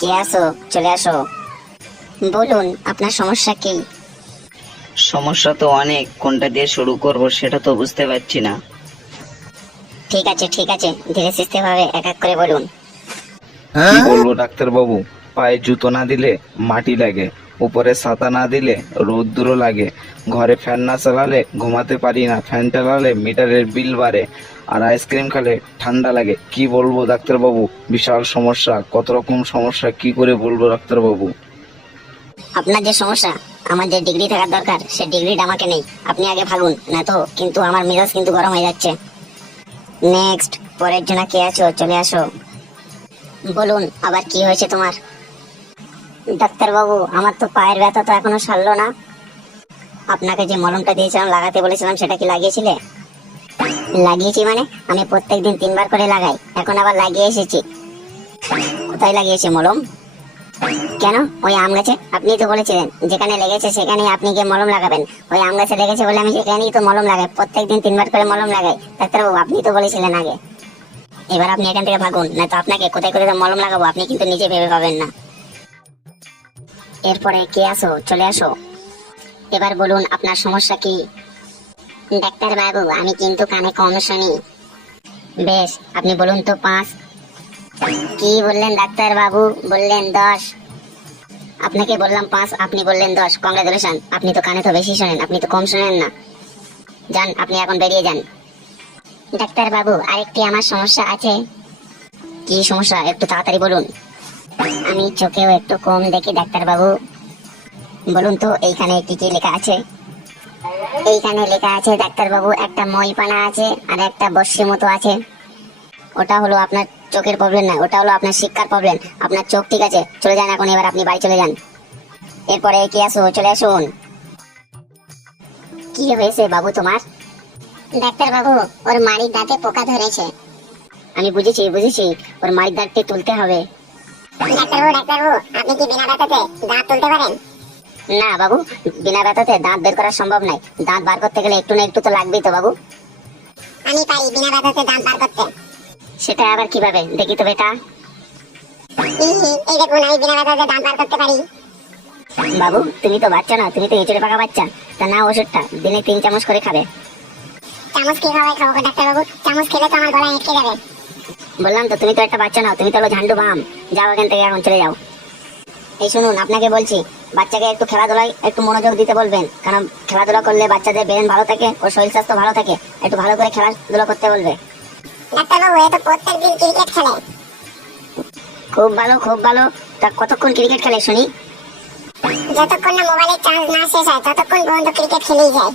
কে আছো? চলে আসো। বলুন আপনার সমস্যা কি? সমস্যা তো অনেক, কোনটা দিয়ে শুরু করব সেটা তো বুঝতে পারছি না। ঠিক আছে ঠিক আছে, ধীরে সুস্থে ভাবে এক এক করে বলুন। কি বলবো ডাক্তার বাবু, পায়ে জুতো না দিলে মাটি লাগে, উপরে ছাতা না দিলে রোদ্দুরও লাগে, ঘরে ফ্যান না চালালে ঘুমাতে পারি না, ফ্যান চালালে মিটারের বিল বাড়ে, আর আইসক্রিম খেলে ঠান্ডা লাগে। কি বলবো ডাক্তার বাবু, বিশাল সমস্যা, কত রকম সমস্যা, কি করে বলবো ডাক্তার বাবু। আপনার যে সমস্যা, আমার যে ডিগ্রি থাকার দরকার সে ডিগ্রিটা আমাকে নেই। আপনি আগে ভাগুন, না তো কিন্তু আমার মেজাজ কিন্তু গরম হয়ে যাচ্ছে। নেক্সট, পরের জন্য কে আছো? চলে আসো। বলুন আবার কি হয়েছে তোমার? ডাক্তার বাবু, আমার তো পায়ের ব্যথা তো এখনো সারলো না। আপনাকে যে মলমটা দিয়েছিলাম লাগাতে বলেছিলাম সেটা কি লাগিয়েছিলে? লাগিয়েছি মানে? আমি প্রত্যেকদিন 3 বার করে লাগাই, এখন আবার লাগিয়ে এসেছি। কোথায় লাগিয়েছি মলম? কেন? ওই আম গাছে। আপনি তো বলেছিলেন যেখানে লেগেছে সেখানে আপনি গিয়ে মলম লাগাবেন। ওই আম গাছে লেগেছে বলে আমি সেখানেই তো মলম লাগাই, প্রত্যেকদিন 3 বার করে মলম লাগাই। ডাক্তারবাবু আপনি তো বলেছিলেন আগে। এবার আপনি এখান থেকে ভাগুন, না তো আপনাকে কোথায় কোথায় মলম লাগাবো আপনি কিন্তু নিজে ভেবে পাবেন না। এরপরে কে আসো? চলে আসো। এবার বলুন আপনার সমস্যা কি? ডাক্তার বাবু আমি কিন্তু কানে কম শুনি। বেশ, আপনি বলুন তো 5। কি বললেন ডাক্তার বাবু? বললেন 10। আপনাকে বললাম 5, আপনি বললেন 10। কংগ্রাচুলেশন, আপনি তো কানে তো বেশি শোনেন, আপনি তো কম শোনেন না। যান, আপনি এখন বেরিয়ে যান। ডাক্তার বাবু আরেকটি আমার সমস্যা আছে। কি সমস্যা? একটু তাড়াতাড়ি বলুন। আমি চোখেও একটু কম দেখি ডাক্তার বাবু। বলুন তো এইখানে কি কি লেখা আছে? এইখানে লেখা আছে ডাক্তার বাবু, একটা মই পানা আছে আর একটা বস্যি মতো আছে। ওটা হলো আপনার চোখের প্রবলেম না, ওটা হলো আপনার শিক্ষার প্রবলেম। আপনার চোখ ঠিক আছে, চলে যান এখন, এবার আপনি বাড়ি চলে যান। এরপরে কি আসো? চলে আসুন। কি হয়েছে বাবু তোমার? ডাক্তার বাবু ওর মাড়ির দাঁতে পোকা ধরেছে। আমি বুঝেছি বুঝেছি, ওর মাড়ির দাঁতটি তুলতে হবে। ডাক্তারবাবু আপনি কি বিনা ব্যথাতে দাঁত তুলতে পারেন? না বাবু, বিনা ব্যথাতে দাঁত বের করা সম্ভব নয়। দাঁত বার করতে গেলে একটু না একটু তো লাগবেই তো বাবু। আমি পারি বিনা ব্যথাতে দাঁত বার করতে। সেটা আবার কিভাবে দেখি তো বেটা। এই দেখুন আমি বিনা ব্যথাতে দাঁত বার করতে পারি। বাবু তুমি তো বাচ্চা না, তুমি তো এঁচড়ে পাকা বাচ্চা। তা না, ওষুধটা দিনে 3 চামচ করে খাবে। চামচ কিভাবে খাবো ডাক্তার বাবু? চামচ খেলে তো আমার গলা আটকে যাবে। বললাম তো তুমি তো একটা বাচ্চা নাও, তুমি তো হলো ঝান্ডু বাম। যাও এখান থেকে, এখন চলে যাও। এই শুনুন, আপনাকে বলছি বাচ্চাকে একটু খেলাধুলায় একটু মনোযোগ দিতে বলবেন, কারণ খেলাধুলা করলে বাচ্চাদের ব্রেন ভালো থাকে ও শরীর স্বাস্থ্য ভালো থাকে। একটু ভালো করে খেলাধুলা করতে বলবে। ডাক্তারবাবু এ তো প্রত্যেকদিন ক্রিকেট খেলে। খুব ভালো খুব ভালো। তা কতক্ষণ ক্রিকেট খেলে শুনি? যতক্ষণ না মোবাইলের চার্জ না শেষ হয় ততক্ষণ পর্যন্ত ক্রিকেট খেলেই যায়।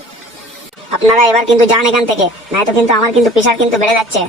আপনারা এবার কিন্তু যান এখান থেকে, নয়তো কিন্তু আমার কিন্তু প্রেশার কিন্তু বেড়ে যাচ্ছে।